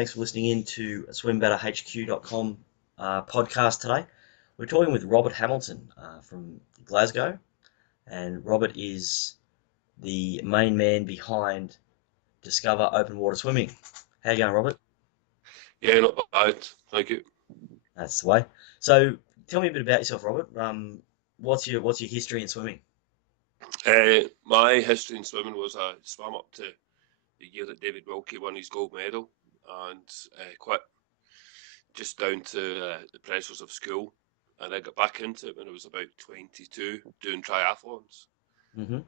Thanks for listening in to swimbetterhq.com podcast today. We're talking with Robert Hamilton from Glasgow, and Robert is the main man behind Discover Open Water Swimming. How you going, Robert? Yeah, not bad. Thank you. That's the way. So, tell me a bit about yourself, Robert. What's your history in swimming? My history in swimming was I swam up to the year that David Wilkie won his gold medal and quit just down to the pressures of school. And I got back into it when I was about 22 doing triathlons. Mm-hmm.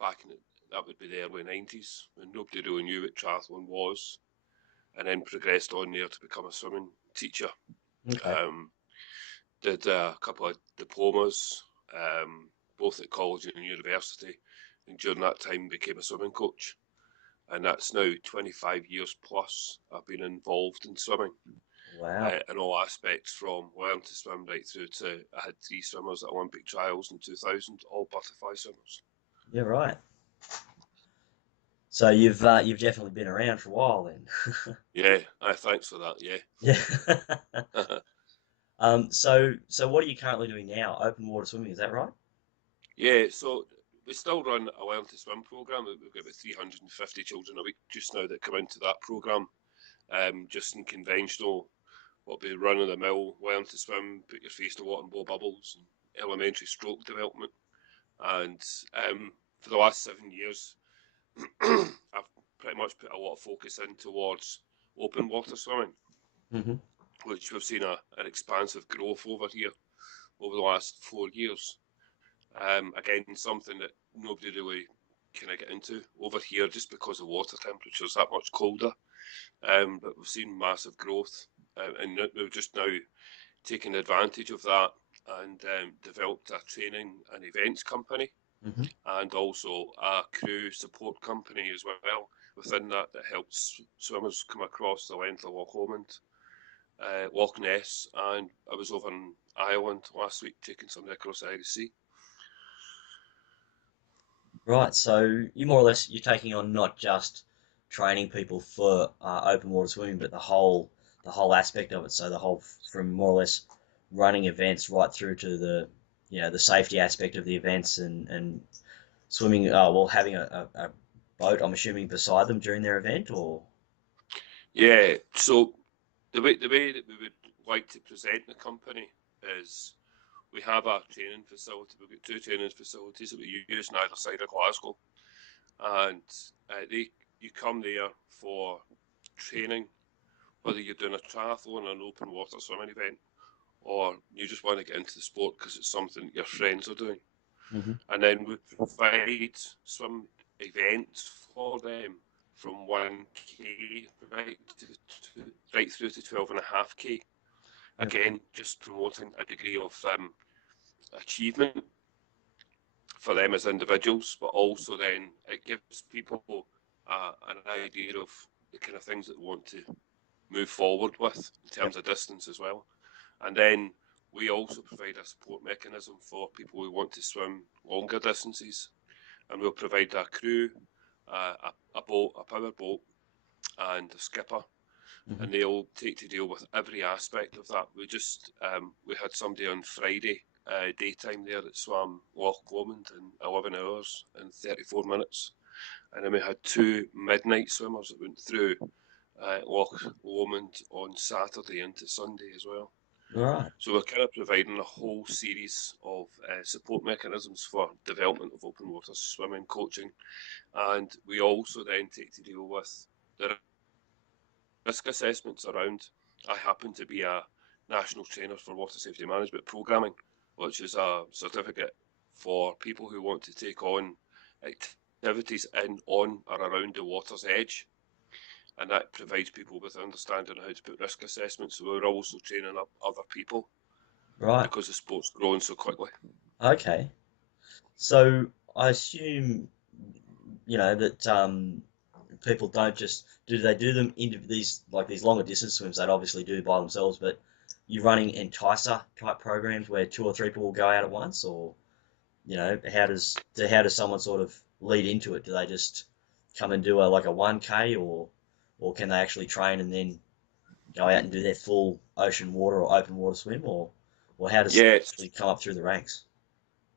Back in that would be the early 90s when nobody really knew what triathlon was. And then progressed on there to become a swimming teacher. Okay. Um, did a couple of diplomas, both at college and university, and during that time became a swimming coach. And that's now 25 years plus I've been involved in swimming Wow. in all aspects, from learning to swim right through to I had 3 swimmers at Olympic trials in 2000, all butterfly swimmers. Yeah, right. So you've definitely been around for a while then. Yeah, thanks for that. Yeah. Yeah. So what are you currently doing now? Open water swimming, is that right? Yeah, so we still run a Learn to Swim programme. We've got about 350 children a week just now that come into that programme. Just in conventional, what we run of the mill, learn to swim, put your face to water and blow bubbles, and elementary stroke development. And for the last 7 years, I've pretty much put a lot of focus in towards open water swimming, Mm-hmm. which we've seen an expansive growth over here over the last 4 years. Again, something that nobody really kind of get into over here just because the water temperature is that much colder. But we've seen massive growth, and we've just now taken advantage of that and developed a training and events company Mm-hmm. and also a crew support company as well within that helps swimmers come across the length of Loch Lomond, Loch Ness, and I was over in Ireland last week taking somebody across the Irish Sea. Right. So you're taking on not just training people for open water swimming, but the whole aspect of it. So the whole from more or less running events right through to the safety aspect of the events and swimming. Well, having a boat, I'm assuming, beside them during their event, or Yeah, so the way that we would like to present the company is we have a training facility. We've got two training facilities that we use on either side of Glasgow, and you come there for training, whether you're doing a triathlon, an open water swimming event, or you just want to get into the sport because it's something your friends are doing. hmm And then we provide swim events for them from 1K right through to 12.5K. yeah, Again, just promoting a degree of achievement for them as individuals, but also then it gives people an idea of the kind of things that they want to move forward with in yeah, terms of distance as well. And then we also provide a support mechanism for people who want to swim longer distances, and we'll provide a crew, a boat, a power boat, and a skipper, hmm and they'll take to deal with every aspect of that. We had somebody on Friday daytime there that swam Loch Lomond in 11 hours and 34 minutes, and then we had two midnight swimmers that went through Loch Lomond on Saturday into Sunday as well. right, So we're kind of providing a whole series of support mechanisms for development of open water swimming coaching, and we also then take to deal with the risk assessments around. I happen to be a national trainer for water safety management programming, which is a certificate for people who want to take on activities in, on, or around the water's edge. And that provides people with understanding how to put risk assessments. So we're also training up other people right, because the sport's growing so quickly. okay. So I assume that people don't just do they do them into these longer distance swims they'd obviously do by themselves, but you're running enticer type programs where two or three people will go out at once, or how does someone sort of lead into it? Do they just come and do a 1K, or or can they actually train and then go out and do their full ocean water or open water swim, or how does someone Yeah, actually come up through the ranks?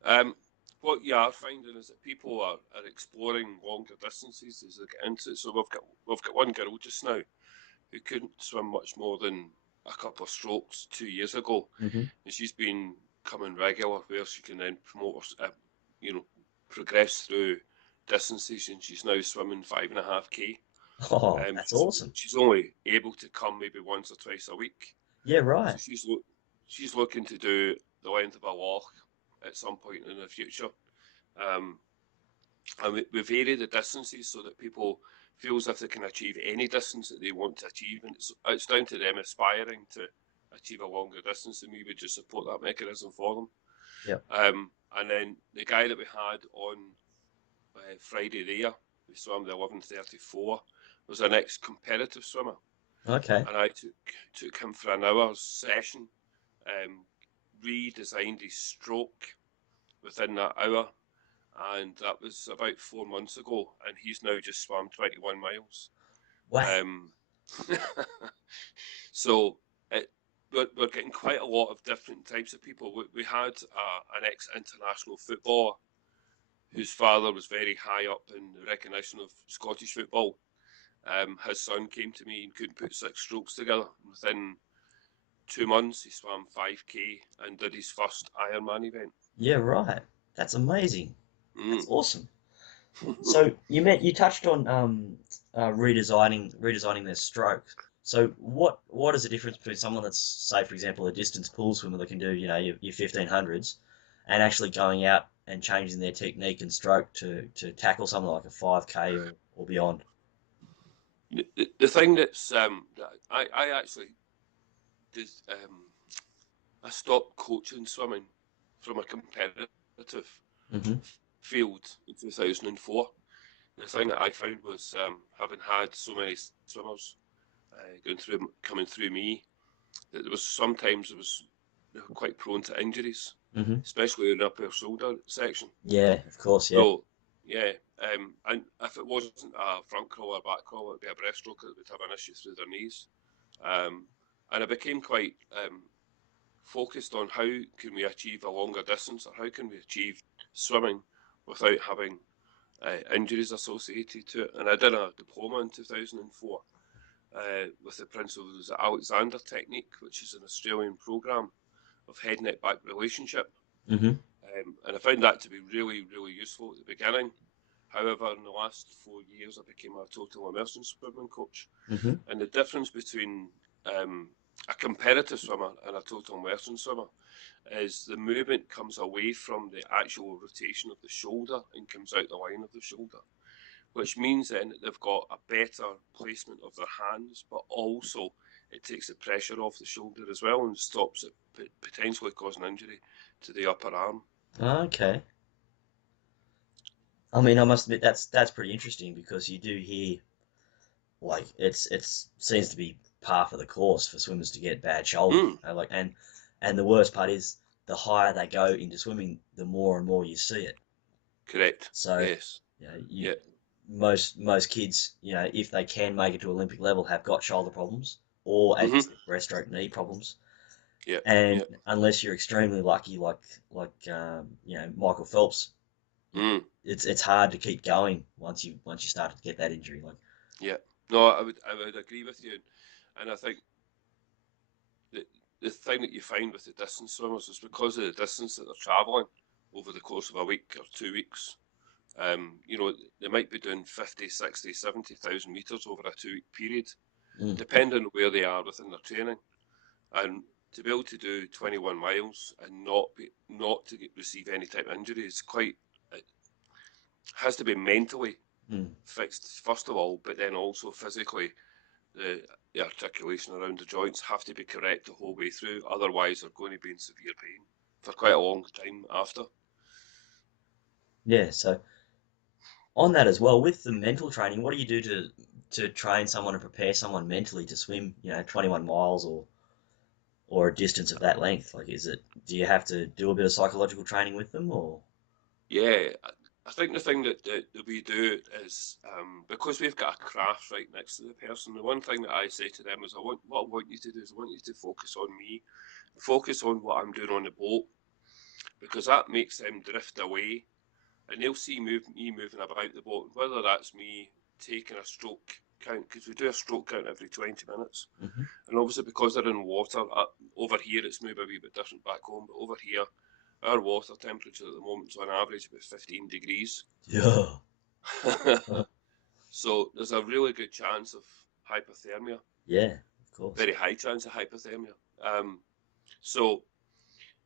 um, what you are finding is that people are exploring longer distances as they get into it. So we've got one girl just now who couldn't swim much more than a couple of strokes 2 years ago, Hmm. and she's been coming regular where she can then you know, progress through distances, and she's now swimming 5.5 k. Oh, that's awesome. She's only able to come maybe once or twice a week, Yeah, so right. she's looking to do the length of a loch at some point in the future. Um, and we vary the distances so that people feel as if they can achieve any distance that they want to achieve, and it's down to them aspiring to achieve a longer distance, and we would just support that mechanism for them. Yep. And then the guy that we had on Friday there, we swam the 11:34, was an ex-competitive swimmer, Okay. and I took him for an hour's session, um, redesigned his stroke within that hour, and that was about 4 months ago, and he's now just swam 21 miles. Wow. Um, so it, we're getting quite a lot of different types of people. We had an ex-international footballer whose father was very high up in the recognition of Scottish football. His son came to me and couldn't put 6 strokes together. Within 2 months, he swam 5k and did his first Ironman event. Yeah, right. That's amazing. That's Mm. awesome. So you touched on redesigning their stroke. So what is the difference between someone that's, say, for example, a distance pool swimmer that can do, your 1500s, and actually going out and changing their technique and stroke to tackle something like a 5K or beyond? The thing that I actually did, I stopped coaching swimming from a competitive Hmm. field in 2004. The thing that I found was, having had so many swimmers coming through me, that there was sometimes it was quite prone to injuries, Hmm. especially in the upper shoulder section. Yeah, of course, yeah. So yeah, and if it wasn't a front crawl or back crawl, it'd be a breaststroke that would have an issue through their knees. Um, and I became quite focused on how can we achieve a longer distance, or how can we achieve swimming without having injuries associated to it. And I did a diploma in 2004 with the principles of the Alexander Technique, which is an Australian program of head neck back relationship. Hmm. And I found that to be really, really useful at the beginning. However, in the last 4 years, I became a total immersion swimming coach. Hmm. And the difference between a competitive swimmer and a total immersion swimmer is the movement comes away from the actual rotation of the shoulder and comes out the line of the shoulder, which means then that they've got a better placement of their hands, but also it takes the pressure off the shoulder as well and stops it potentially causing injury to the upper arm. Okay. I mean, I must admit that's pretty interesting because you do hear, like, it's seems to be par for the course for swimmers to get bad shoulders. Mm, Like, and the worst part is the higher they go into swimming, the more and more you see it. correct. So, Yes. you Yeah. most kids, if they can make it to Olympic level, have got shoulder problems, or as you Mhm. said, breaststroke knee problems. Yeah. And Yeah. unless you're extremely lucky, Michael Phelps, you know, Mm, it's hard to keep going once you start to get that injury. Like, yeah. No, I would agree with you, and I think the the thing that you find with the distance swimmers is because of the distance that they're travelling over the course of a week or 2 weeks. They might be doing 50, 60, 70,000 metres over a 2 week period, mm, depending on where they are within their training. And to be able to do 21 miles and receive any type of injury is it has to be mentally mm. fixed first of all, but then also physically the, the articulation around the joints have to be correct the whole way through. Otherwise, they're going to be in severe pain for quite a long time after. Yeah. So on that as well, with the mental training, what do you do to train someone and prepare someone mentally to swim, 21 miles or a distance of that length? Like, do you have to do a bit of psychological training with them or? Yeah, I think the thing that we do is, because we've got a craft right next to the person, the one thing that I say to them is, what I want you to do is I want you to focus on me, focus on what I'm doing on the boat, because that makes them drift away, and they'll see me moving about the boat, whether that's me taking a stroke count, because we do a stroke count every 20 minutes, and obviously because they're in water, over here it's maybe a wee bit different back home, but over here, our water temperature at the moment is on average about 15 degrees. Yeah. So there's a really good chance of hypothermia. Yeah, of course. Very high chance of hypothermia. So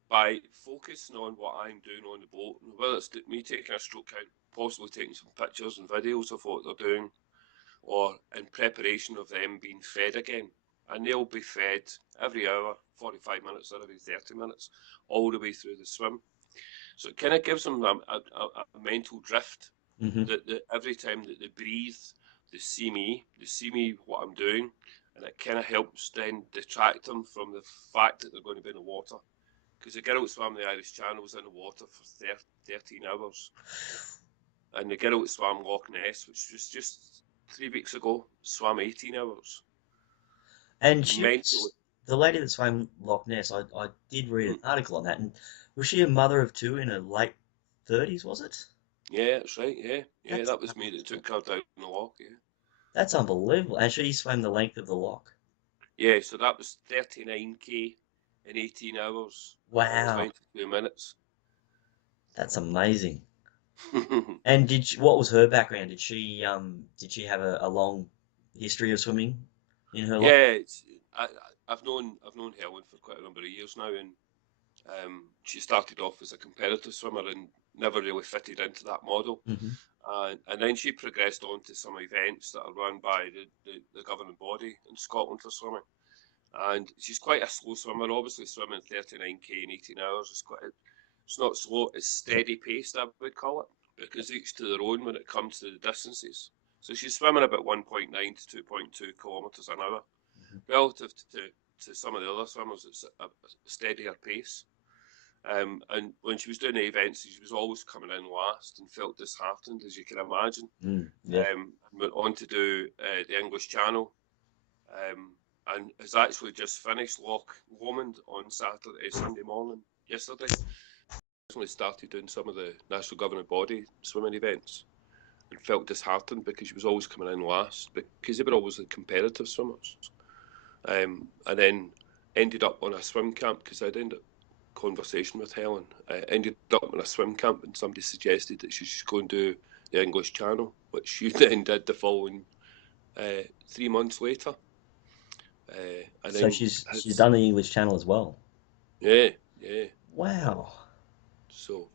by focusing on what I'm doing on the boat, whether it's me taking a stroke count, possibly taking some pictures and videos of what they're doing, or in preparation of them being fed again, and they'll be fed every hour, 45 minutes or every 30 minutes, all the way through the swim. So it kind of gives them a mental drift, that every time that they breathe, they see me what I'm doing, and it kind of helps then detract them from the fact that they're going to be in the water. Because the girl that swam the Irish Channel was in the water for 13 hours. And the girl that swam Loch Ness, which was just 3 weeks ago, swam 18 hours. And the lady that swam Loch Ness, I did read an article on that, and was she a mother of two in her late 30s, was it? Yeah, that's right, yeah. That was me that took her down the loch, yeah. That's unbelievable. And she swam the length of the loch. Yeah, so that was 39k in 18 hours. Wow. 22 minutes. That's amazing. And what was her background? Did she have a long history of swimming in her life? Yeah, I've known Helen for quite a number of years now, and she started off as a competitive swimmer and never really fitted into that model. And then she progressed on to some events that are run by the governing body in Scotland for swimming. And she's quite a slow swimmer, obviously swimming 39k in 18 hours. It's not slow, it's steady paced, I would call it, because each to their own when it comes to the distances. So she's swimming about 1.9 to 2.2 kilometres an hour. Relative to some of the other swimmers, it's a steadier pace. And when she was doing the events, she was always coming in last and felt disheartened, as you can imagine. Went on to do the English Channel, and has actually just finished Loch Lomond on Sunday morning, yesterday. Recently started doing some of the national governing body swimming events, and felt disheartened because she was always coming in last, because they were always the competitive swimmers. And then ended up on a swim camp, because I'd ended up conversation with Helen. Ended up in a swim camp, and somebody suggested that she should go and do the English Channel, which she then did the following 3 months later. And so she's done the English Channel as well. Yeah. Wow. So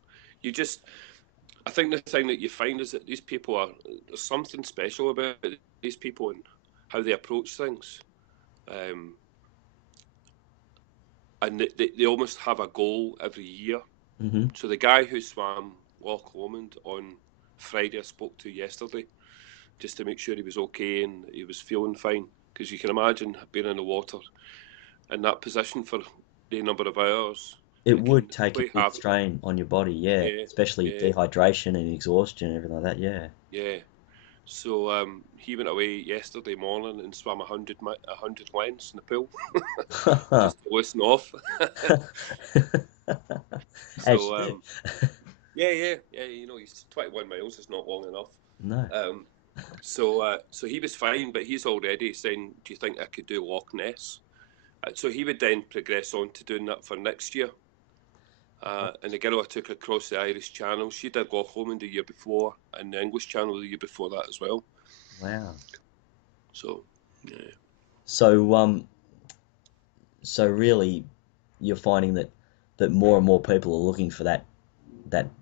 I think the thing that you find is that these people there's something special about these people and how they approach things. And they almost have a goal every year. So the guy who swam Loch Lomond on Friday, I spoke to yesterday, just to make sure he was okay and he was feeling fine, because you can imagine being in the water in that position for a number of hours. It would take a big strain on your body, especially dehydration and exhaustion and everything like that, Yeah. So he went away yesterday morning and swam 100 lengths in the pool, just to listen off. So yeah. You know, he's 21 miles. It's not long enough. No. So he was fine, but he's already saying, "Do you think I could do Loch Ness?" So he would then progress on to doing that for next year. And the girl I took across the Irish Channel, she did Loch Lomond the year before, and the English Channel the year before that as well. Wow. So, yeah. So really, you're finding that more and more people are looking for that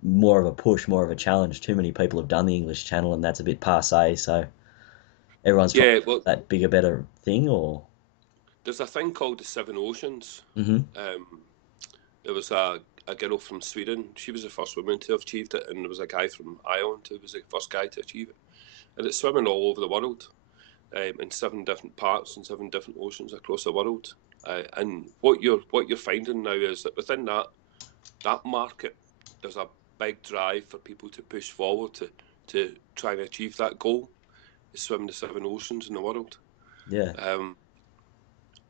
more of a push, more of a challenge. Too many people have done the English Channel, and that's a bit passé. So everyone's trying that bigger, better thing, or there's a thing called the Seven Oceans. There was a girl from Sweden. She was the first woman to have achieved it, and there was a guy from Ireland who was the first guy to achieve it. And it's swimming all over the world, in 7 different parts and 7 different oceans across the world. And what you're finding now is that within that market, there's a big drive for people to push forward to try and achieve that goal, is swimming the 7 oceans in the world. Yeah.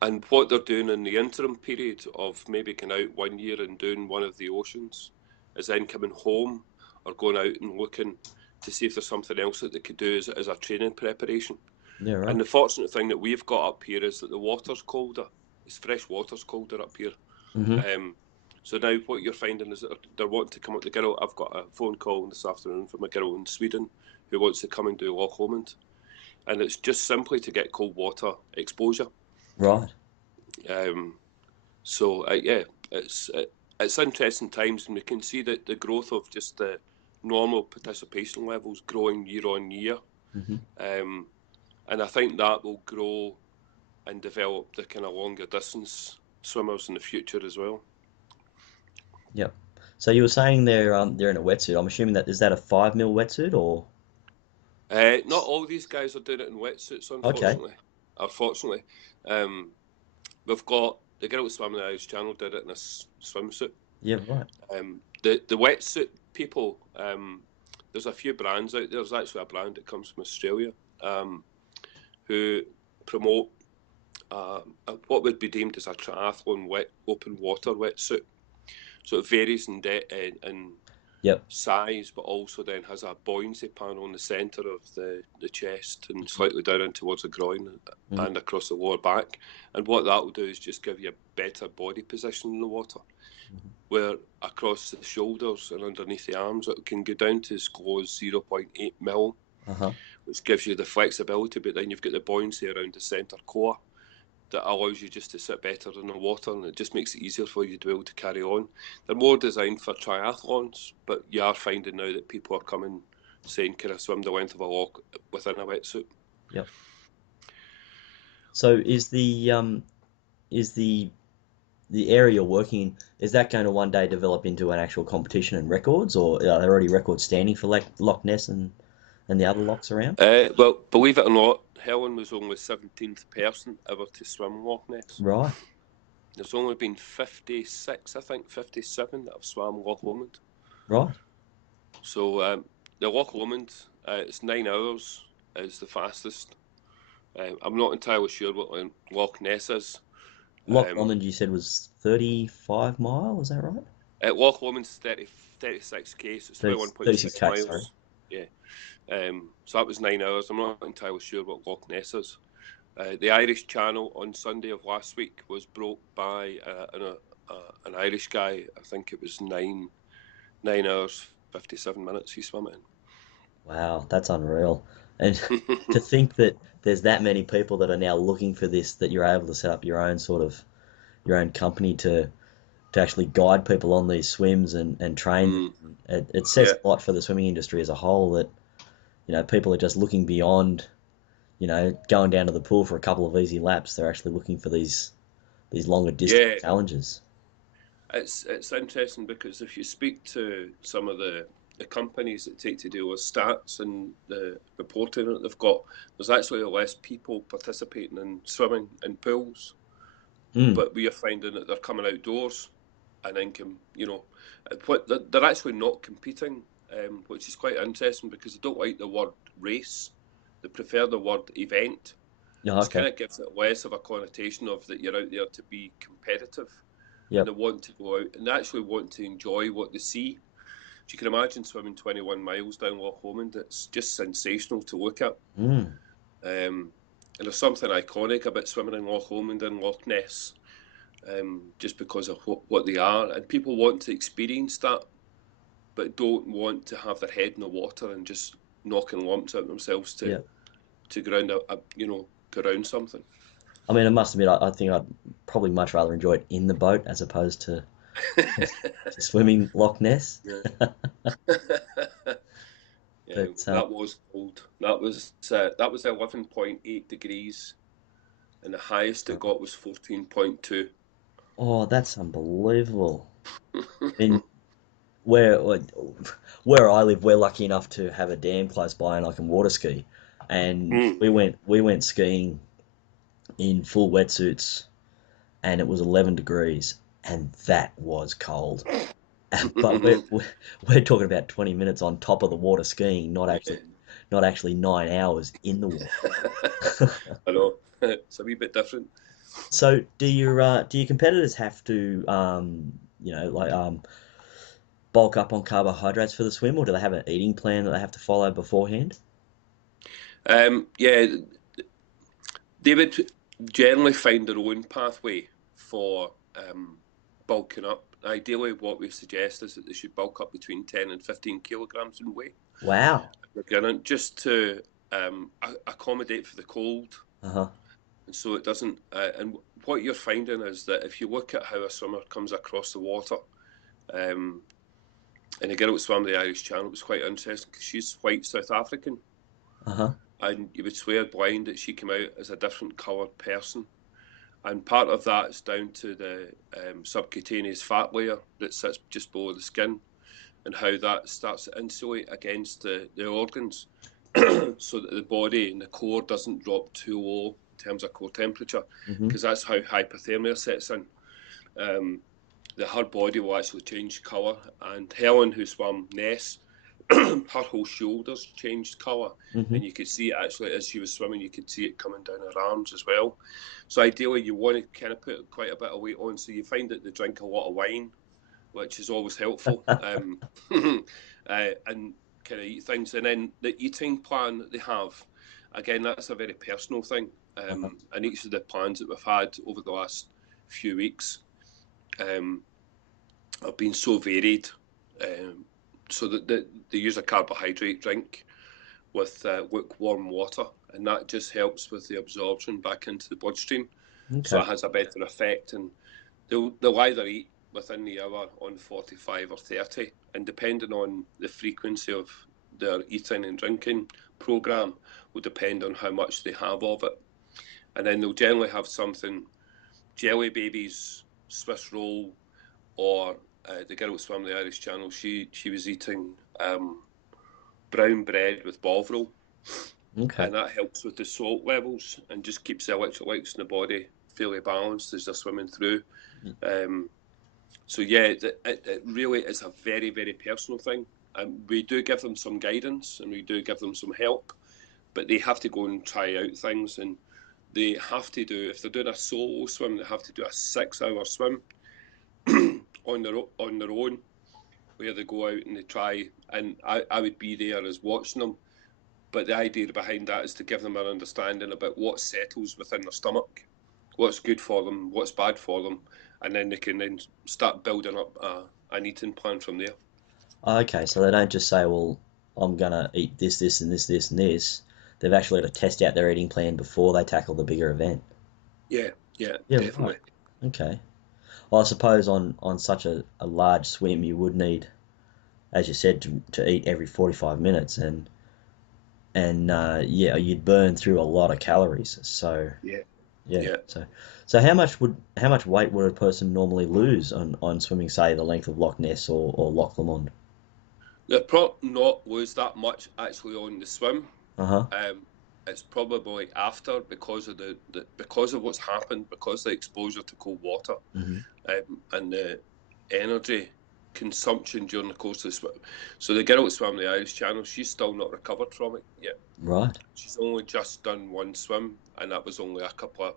And what they're doing in the interim period of maybe going out 1 year and doing one of the oceans is then coming home or going out and looking to see if there's something else that they could do as a training preparation. Yeah, right. And the fortunate thing that we've got up here is that the water's colder. It's fresh water's colder up here. Mm-hmm. So now what you're finding is that they're wanting to come up. The girl, I've got a phone call this afternoon from a girl in Sweden who wants to come and do Loch Lomond. And it's just simply to get cold water exposure. Right. So yeah, it's interesting times, and we can see that the growth of just the normal participation levels growing year on year. Mm-hmm. And I think that will grow and develop the kind of longer distance swimmers in the future as well. Yep. So you were saying they're in a wetsuit. I'm assuming that is that a 5 mil wetsuit or? Not all these guys are doing it in wetsuits, Okay. unfortunately. We've got the girl who swam in the Irish Channel did it in a swimsuit. Yeah, right. The wetsuit people, there's a few brands out there. There's actually a brand that comes from Australia who promote what would be deemed as a triathlon open water wetsuit. So it varies in Yep. size, but also then has a buoyancy panel in the centre of the chest and slightly down in towards the groin and across the lower back. And what that will do is just give you a better body position in the water, where across the shoulders and underneath the arms it can go down to as low as 0.8 mil, which gives you the flexibility, but then you've got the buoyancy around the centre core that allows you just to sit better in the water, and it just makes it easier for you to be able to carry on. They're more designed for triathlons, but you are finding now that people are coming saying, can I swim the length of a loch within a wetsuit? Yep. So is the area you're working in, is that going to one day develop into an actual competition and records, or are there already records standing for Loch Ness and the other lochs around? Well, believe it or not, Helen was only 17th person ever to swim Loch Ness. Right. There's only been 56, I think, 57 that have swam Loch Lomond. Right. So the Loch Lomond, it's 9 hours is the fastest. I'm not entirely sure what Loch Ness is. Loch Lomond, you said, was 35 mile, is that right? Loch Lomond's 36k, so it's 21.6 miles. Sorry. Yeah. So that was 9 hours. I'm not entirely sure what Loch Ness is. The Irish Channel on Sunday of last week was broke by an Irish guy. I think it was 9 hours, 57 minutes he swam in. Wow, that's unreal. And to think that there's that many people that are now looking for this, that you're able to set up your own your own company to actually guide people on these swims and train. It says a lot for the swimming industry as a whole that, people are just looking beyond, going down to the pool for a couple of easy laps. They're actually looking for these longer distance challenges. It's interesting because if you speak to some of the companies that take to deal with stats and the reporting that they've got, there's actually less people participating in swimming in pools. But we are finding that they're coming outdoors and then they're actually not competing, which is quite interesting because they don't like the word race. They prefer the word event. It kind of gives it less of a connotation of that you're out there to be competitive. Yep. And they want to go out and they actually want to enjoy what they see. So you can imagine swimming 21 miles down Loch Lomond. It's just sensational to look at. And there's something iconic about swimming in Loch Lomond and Loch Ness, just because of what they are. And people want to experience that, but don't want to have their head in the water and just knocking lumps out themselves to ground to round something. I mean, I must admit, I think I'd probably much rather enjoy it in the boat as opposed to swimming Loch Ness. That was cold. That was 11.8 degrees, and the highest it got was 14.2. Oh, that's unbelievable. I mean, where I live, we're lucky enough to have a dam close by, and I can water ski. And we went skiing in full wetsuits, and it was 11 degrees, and that was cold. but we're talking about 20 minutes on top of the water skiing, Yeah. not actually 9 hours in the water. I know. It's a wee bit different. So do your competitors have to bulk up on carbohydrates for the swim, or do they have an eating plan that they have to follow beforehand? Yeah, they would generally find their own pathway for bulking up. Ideally, what we suggest is that they should bulk up between 10 and 15 kilograms in weight, Wow. beginning just to accommodate for the cold, Uh-huh. and so it doesn't. And what you're finding is that if you look at how a swimmer comes across the water, um, and a girl who swam the Irish Channel was quite interesting because she's white South African, Uh-huh. and you would swear blind that she came out as a different coloured person. And part of that is down to the subcutaneous fat layer that sits just below the skin and how that starts to insulate against the organs so that the body and the core doesn't drop too low in terms of core temperature, Mm-hmm. because that's how hypothermia sets in. Um, her body will actually change colour. And Helen, who swam Ness, her whole shoulders changed colour. Mm-hmm. And you could see it actually as she was swimming, you could see it coming down her arms as well. So ideally, you want to kind of put quite a bit of weight on. So you find that they drink a lot of wine, which is always helpful. And kind of eat things. And then the eating plan that they have, again, that's a very personal thing. Uh-huh. And each of the plans that we've had over the last few weeks um, have been so varied. So that they use a carbohydrate drink with lukewarm water, and that just helps with the absorption back into the bloodstream. So Okay. it has a better effect, and they'll either eat within the hour on 45 or 30, and depending on the frequency of their eating and drinking program will depend on how much they have of it. And then they'll generally have something: jelly babies, Swiss roll, or the girl who swam the Irish Channel. She was eating brown bread with bovril, Okay. and that helps with the salt levels and just keeps the electrolytes in the body fairly balanced as they're swimming through. Um, so yeah, it really is a very, very personal thing. We do give them some guidance and we do give them some help, but they have to go and try out things, and they have to do, if they're doing a solo swim, they have to do a 6 hour swim on their own, where they go out and they try, and I would be there as watching them. But the idea behind that is to give them an understanding about what settles within their stomach, what's good for them, what's bad for them, and then they can then start building up an eating plan from there. Okay, so they don't just say, well, I'm gonna eat this, this, and this, this, and this. They've actually got to test out their eating plan before they tackle the bigger event. Yeah, yeah, Yeah, right. definitely. Okay. Well, I suppose on such a large swim, you would need, as you said, to eat every 45 minutes, and yeah, you'd burn through a lot of calories. So Yeah, yeah, yeah. so how much weight would a person normally lose on swimming, say, the length of Loch Ness or Loch Lomond? They'll probably not lose that much actually on the swim. Uh-huh. Um, it's probably after, because of because of what's happened, because of the exposure to cold water, Hmm. and the energy consumption during the course of the swim. So the girl who swam the Irish Channel, she's still not recovered from it yet. Right. She's only just done one swim, and that was only a couple of,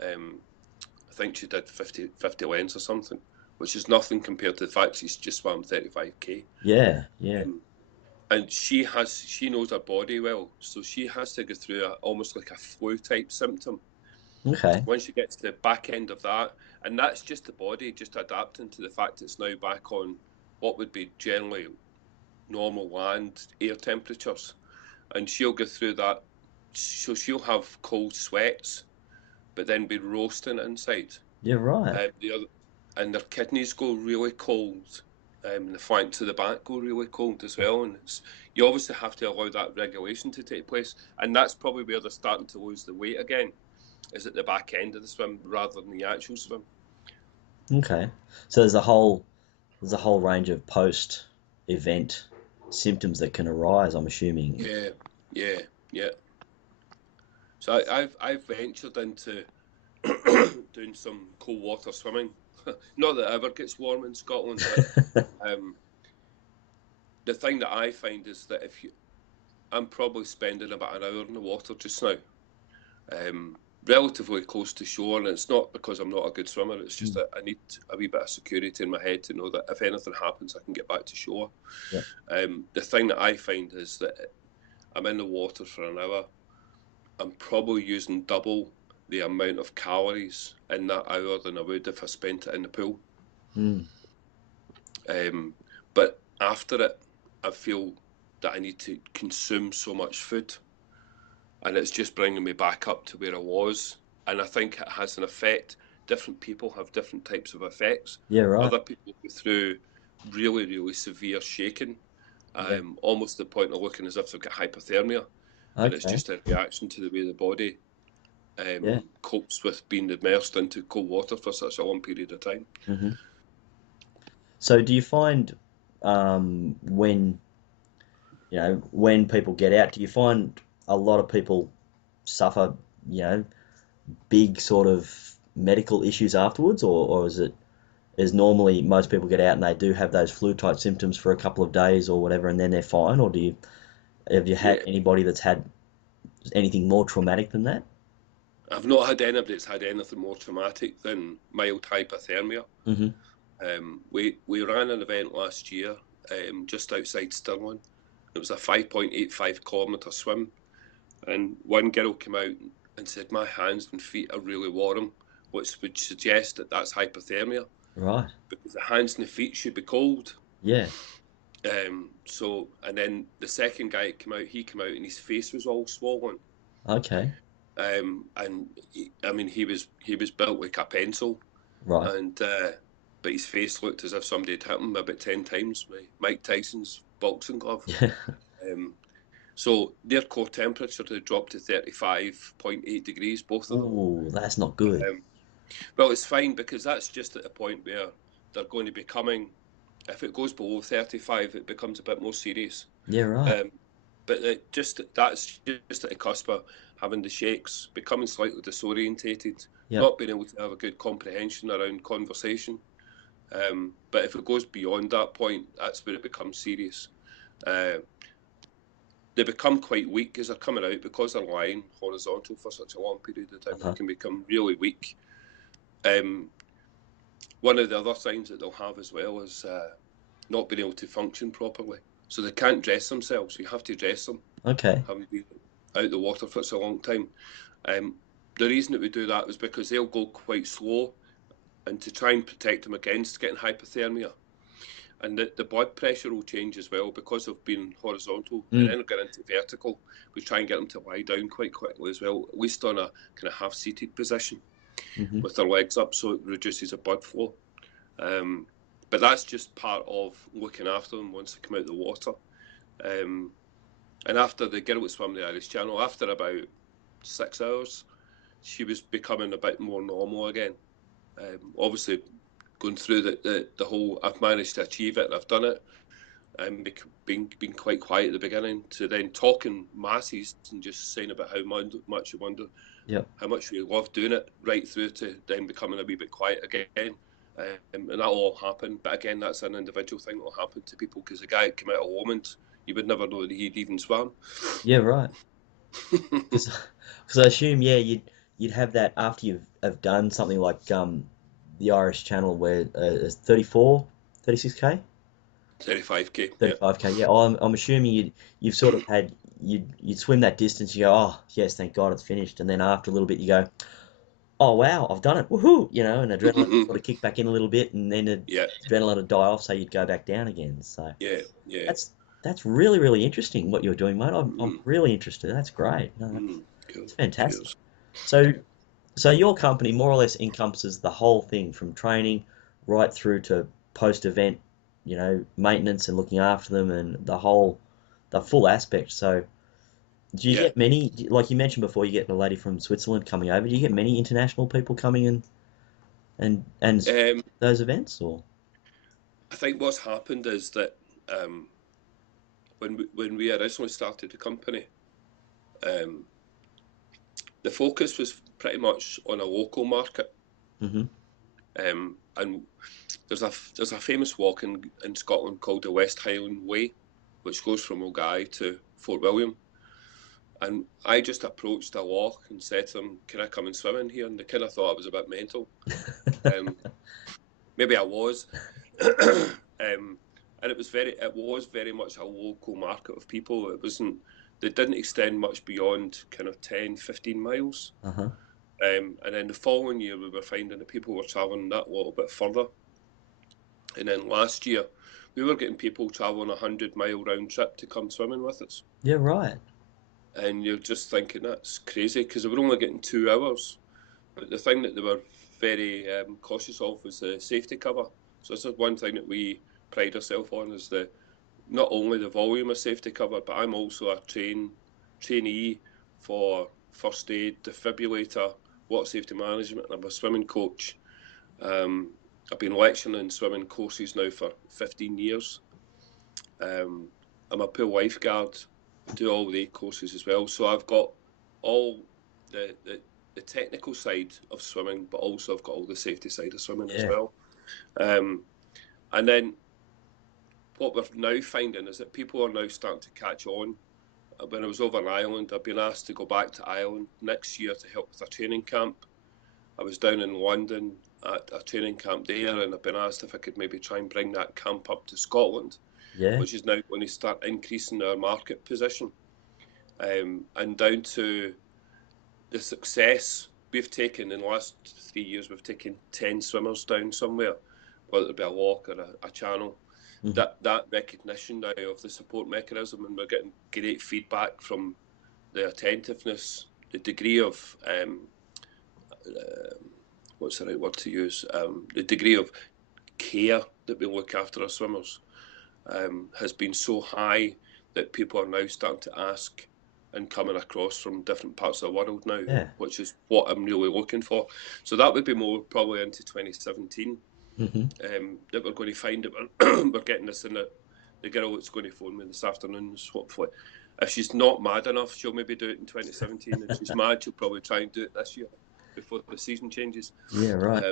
I think she did 50 lengths or something, which is nothing compared to the fact she's just swam 35k. Yeah, yeah. Um, and she knows her body well, so she has to go through almost like a flu type symptom. Okay. Once you get to the back end of that, and that's just the body just adapting to the fact it's now back on what would be generally normal land air temperatures, and she'll go through that. So she'll have cold sweats, but then be roasting inside. You're right. The other, and their kidneys go really cold. The flank to the back go really cold as well, and you obviously have to allow that regulation to take place, and that's probably where they're starting to lose the weight again, is at the back end of the swim rather than the actual swim. Okay. So there's a whole range of post event symptoms that can arise, I'm assuming. Yeah, yeah, yeah. So I've ventured into doing some cold water swimming not that it ever gets warm in Scotland, but the thing that I find is that I'm probably spending about an hour in the water just now, relatively close to shore, and it's not because I'm not a good swimmer. It's just that I need a wee bit of security in my head to know that if anything happens, I can get back to shore. Yep. The thing that I find is that I'm in the water for an hour. I'm probably using double the amount of calories in that hour than I would if I spent it in the pool. But after it, I feel that I need to consume so much food, and it's just bringing me back up to where I was. And I think it has an effect. Different people have different types of effects. Yeah, right. Other people go through really, really severe shaking, almost to the point of looking as if they've got hypothermia. And it's just a reaction to the way the body copes with being immersed into cold water for such a long period of time. So do you find when people get out, do you find a lot of people suffer, big sort of medical issues afterwards, or is normally most people get out and they do have those flu type symptoms for a couple of days or whatever, and then they're fine? Or have you had anybody that's had anything more traumatic than that? I've not had anybody that's had anything more traumatic than mild hypothermia. We ran an event last year just outside Stirling. It was a 5.85 kilometre swim, and one girl came out and said, "My hands and feet are really warm," which would suggest that that's hypothermia. Right. Because the hands and the feet should be cold. Yeah. And then the second guy came out and his face was all swollen. Okay. And he was built like a pencil. Right. And but his face looked as if somebody had hit him about 10 times with Mike Tyson's boxing glove. Yeah. So their core temperature had dropped to 35.8 degrees, both of them. Ooh, that's not good. Well, it's fine because that's just at a point where they're going to be coming. If it goes below 35, it becomes a bit more serious. Yeah, right. But that's just at the cusp of having the shakes, becoming slightly disorientated, not being able to have a good comprehension around conversation. But if it goes beyond that point, that's where it becomes serious. They become quite weak as they're coming out because they're lying horizontal for such a long period of time. They can become really weak. One of the other signs that they'll have as well is not being able to function properly. So they can't dress themselves. You have to dress them. Okay. Having been out the water for such a long time. The reason that we do that is because they'll go quite slow, and to try and protect them against getting hypothermia. And the blood pressure will change as well because of being horizontal. And then get into vertical. We try and get them to lie down quite quickly as well, at least on a kind of half-seated position with their legs up, so it reduces the blood flow. But that's just part of looking after them once they come out of the water. And after the girl that swam the Irish Channel, after about 6 hours, she was becoming a bit more normal again. Obviously, going through the whole, I've managed to achieve it and I've done it. Being quite quiet at the beginning, to then talking masses and just saying about how much you wonder, how much you love doing it, right through to then becoming a wee bit quiet again. And that'll all happen. But again, that's an individual thing that will happen to people, because the guy that came out of Lomond, you would never know that he'd even swam. Yeah, right. Because I assume, you'd have that after you've done something like the Irish Channel, where it's 34, 36K? 35K. 35K, yeah. I'm assuming you've sort of had, you'd swim that distance, you go, oh, yes, thank God it's finished. And then after a little bit, you go, oh, wow, I've done it, woohoo, and adrenaline would sort of kick back in a little bit, and then adrenaline would die off, so you'd go back down again. So that's really, really interesting what you're doing, mate. I'm really interested. That's great. No, it's fantastic. Cheers. So your company more or less encompasses the whole thing, from training right through to post-event, maintenance and looking after them, and the full aspect. So do you get many, like you mentioned before, you get a lady from Switzerland coming over. Do you get many international people coming in and those events, or? I think what's happened is that when we originally started the company, the focus was pretty much on a local market. and there's a famous walk in Scotland called the West Highland Way, which goes from Milngavie to Fort William. And I just approached a walk and said to them, "Can I come and swim in here?" And they kind of thought I was a bit mental. Maybe I was. And it was very much a local market of people. They didn't extend much beyond kind of 10, 15 miles. Uh-huh. And then the following year, we were finding that people were travelling that little bit further. And then last year, we were getting people travelling 100-mile round trip to come swimming with us. Yeah, right. And you're just thinking, that's crazy, because they were only getting 2 hours. But the thing that they were very cautious of was the safety cover. So this is one thing that we pride ourselves on, is not only the volume of safety cover, but I'm also a trainee for first aid, defibrillator, water safety management, and I'm a swimming coach. I've been lecturing in swimming courses now for 15 years. I'm a pool lifeguard, do all the courses as well. So I've got all the technical side of swimming, but also I've got all the safety side of swimming as well. And then what we're now finding is that people are now starting to catch on. When I was over in Ireland, I've been asked to go back to Ireland next year to help with a training camp. I was down in London at a training camp there, and I've been asked if I could maybe try and bring that camp up to Scotland, which is now going to start increasing our market position. And down to the success we've taken in the last 3 years, we've taken 10 swimmers down somewhere, whether it be a walk or a channel. Mm-hmm. That recognition now of the support mechanism, and we're getting great feedback from the attentiveness, the degree of what's the right word to use? The degree of care that we look after our swimmers has been so high that people are now starting to ask and coming across from different parts of the world now, which is what I'm really looking for. So that would be more probably into 2017 that we're going to find that we're getting this in the girl that's going to phone me this afternoon, hopefully. If she's not mad enough, she'll maybe do it in 2017. If she's mad, she'll probably try and do it this year before the season changes. Yeah, right.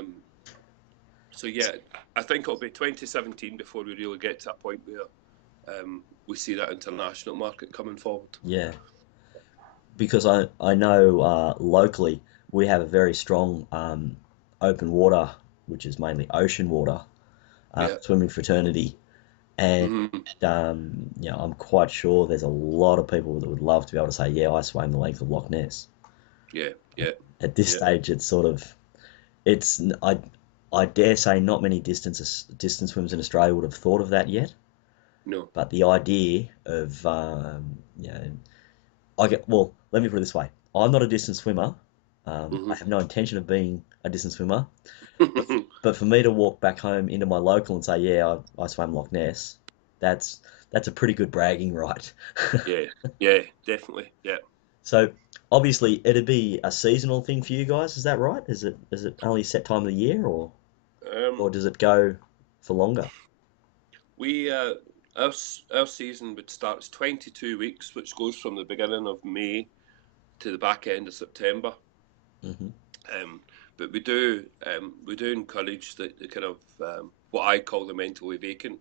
So yeah, I think it'll be 2017 before we really get to a point where we see that international market coming forward. Yeah, because I know locally we have a very strong open water, which is mainly ocean water, swimming fraternity, and I'm quite sure there's a lot of people that would love to be able to say, yeah, I swam the length of Loch Ness. Yeah. At this stage, it's sort of, I dare say not many distance swimmers in Australia would have thought of that yet. No. But the idea of, let me put it this way. I'm not a distance swimmer. I have no intention of being a distance swimmer. But for me to walk back home into my local and say, yeah, I swam Loch Ness, that's a pretty good bragging right. Yeah, definitely, yeah. So obviously it'd be a seasonal thing for you guys, is that right? Is it only a set time of the year, or does it go for longer? We our season would start as 22 weeks, which goes from the beginning of May to the back end of September. But we do encourage the kind of what I call the mentally vacant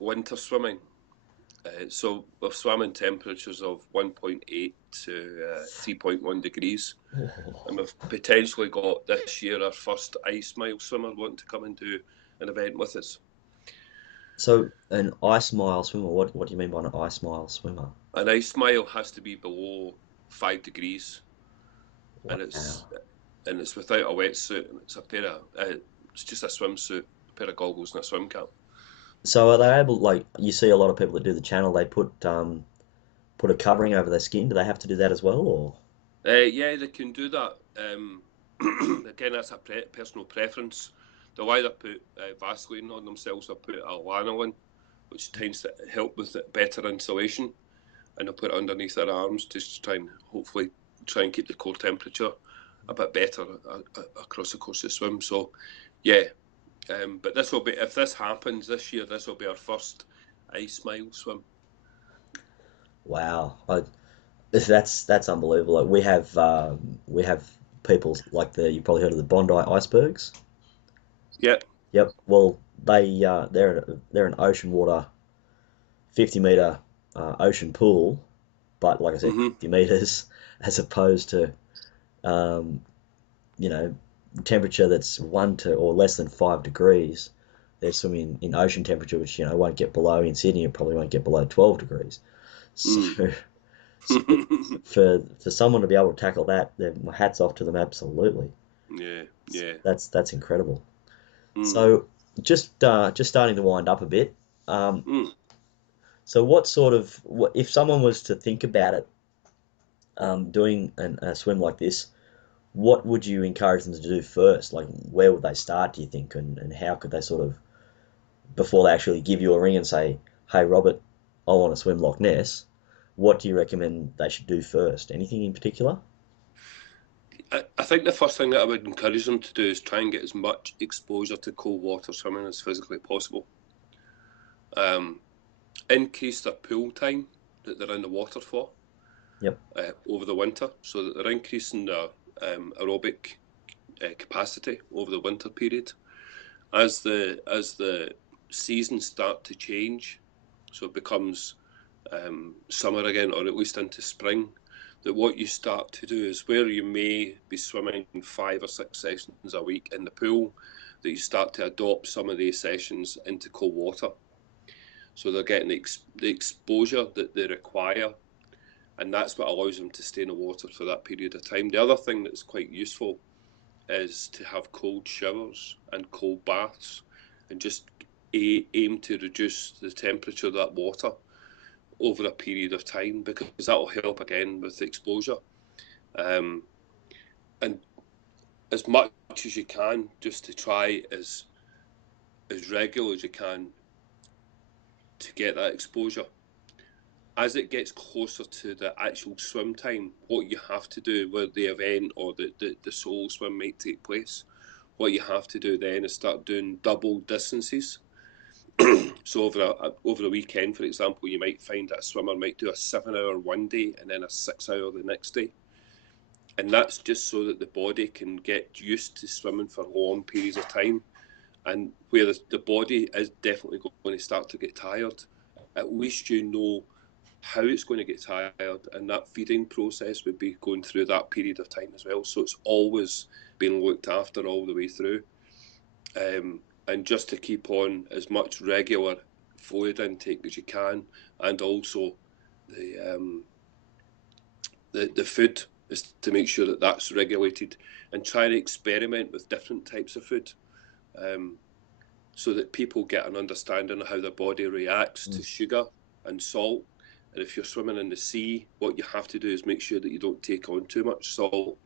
winter swimming. So we've swimming temperatures of 1.8 to 3.1 degrees. And we've potentially got this year our first ice mile swimmer wanting to come and do an event with us. So an ice mile swimmer, what do you mean by an ice mile swimmer? An ice mile has to be below 5 degrees. Wow. And it's without a wetsuit, and it's just a swimsuit, a pair of goggles and a swim cap. So are they able, like, you see a lot of people that do the channel, they put a covering over their skin. Do they have to do that as well, or? Yeah, they can do that. Again, that's a personal preference. They'll either put Vaseline on themselves or put a lanolin, which tends to help with better insulation, and they'll put it underneath their arms just to try and hopefully keep the core temperature a bit better across the course of the swim. So, yeah. But this will be, if this happens this year, this will be our first ice mile swim. Wow, that's unbelievable. Like we have people like you've probably heard of the Bondi icebergs. Yeah. Yep. Well, they're an ocean water 50-meter ocean pool, but like I said, Hmm. 50 meters as opposed to um, you know temperature that's 1 to or less than 5 degrees. They're swimming in ocean temperature, which won't get below in Sydney. It probably won't get below 12 degrees. So, Mm. so for someone to be able to tackle that, then my hats off to them. Absolutely, Yeah. Yeah. that's incredible. Mm. So just starting to wind up a bit. Um, Mm. so if someone was to think about it, doing a swim like this, what would you encourage them to do first? Like, where would they start, do you think, and how could they sort of, before they actually give you a ring and say, "Hey, Robert, I want to swim Loch Ness," what do you recommend they should do first? Anything in particular? I think the first thing that I would encourage them to do is try and get as much exposure to cold water swimming as physically possible. Um, Increase their pool time that they're in the water for Yep. over the winter, so that they're increasing their aerobic capacity over the winter period. As the seasons start to change, so it becomes summer again, or at least into spring, that what you start to do is where you may be swimming 5 or 6 sessions a week in the pool, that you start to adopt some of these sessions into cold water. So they're getting the exposure that they require, and that's what allows them to stay in the water for that period of time. The other thing that's quite useful is to have cold showers and cold baths, and just aim to reduce the temperature of that water over a period of time, because that will help again with the exposure. And as much as you can, just to try as regular as you can to get that exposure. As it gets closer to the actual swim time, what you have to do, where the event or the solo swim might take place, what you have to do then is start doing double distances. So over a weekend, for example, you might find that a swimmer might do a 7 hour one day and then a 6 hour the next day. And that's just so that the body can get used to swimming for long periods of time. And where the body is definitely going to start to get tired, at least you know how it's going to get tired, and that feeding process would be going through that period of time as well. So it's always being looked after all the way through. And just to keep on as much regular fluid intake as you can, and also the the food is to make sure that that's regulated, and try to experiment with different types of food, so that people get an understanding of how their body reacts to sugar and salt. And if you're swimming in the sea, what you have to do is make sure that you don't take on too much salt,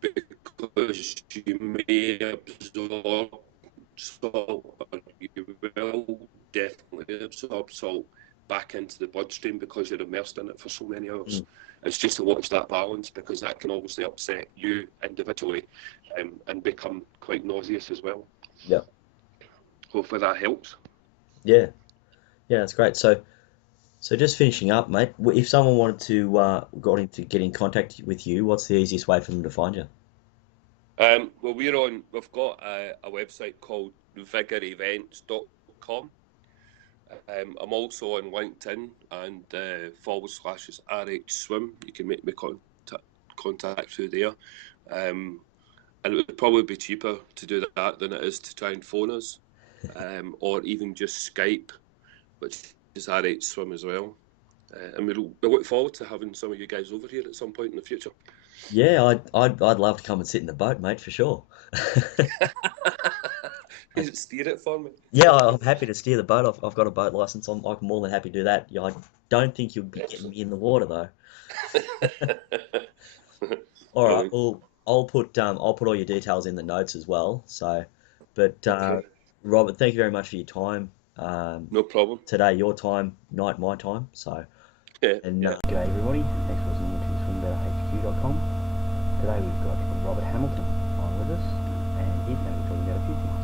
because you may absorb salt, or you will definitely absorb salt back into the bloodstream because you're immersed in it for so many hours. It's just to watch that balance, because that can obviously upset you individually, and become quite nauseous as well. Yep. Hopefully that helps. Yeah. Yeah, that's great. So just finishing up, mate. If someone wanted to get in contact with you, what's the easiest way for them to find you? Well, we've got a website called vigorevents.com. I'm also on LinkedIn, and /RH swim. You can make me contact through there. And it would probably be cheaper to do that than it is to try and phone us, or even just Skype, which is RH swim as well. And we look forward to having some of you guys over here at some point in the future. Yeah, I'd love to come and sit in the boat, mate, for sure. Steer it for me. Yeah, I'm happy to steer the boat. I've got a boat license. I'm more than happy to do that. Yeah, I don't think you'll be getting me in the water though. All right. Brilliant. Well, I'll put all your details in the notes as well. So, but Okay. Robert, thank you very much for your time. No problem. Today your time, night my time. So, Yeah. and Yeah. g'day everybody. Thanks for listening to swimbetterhq.com. Today we've got Robert Hamilton on with us, and he's going to be talking about a few things.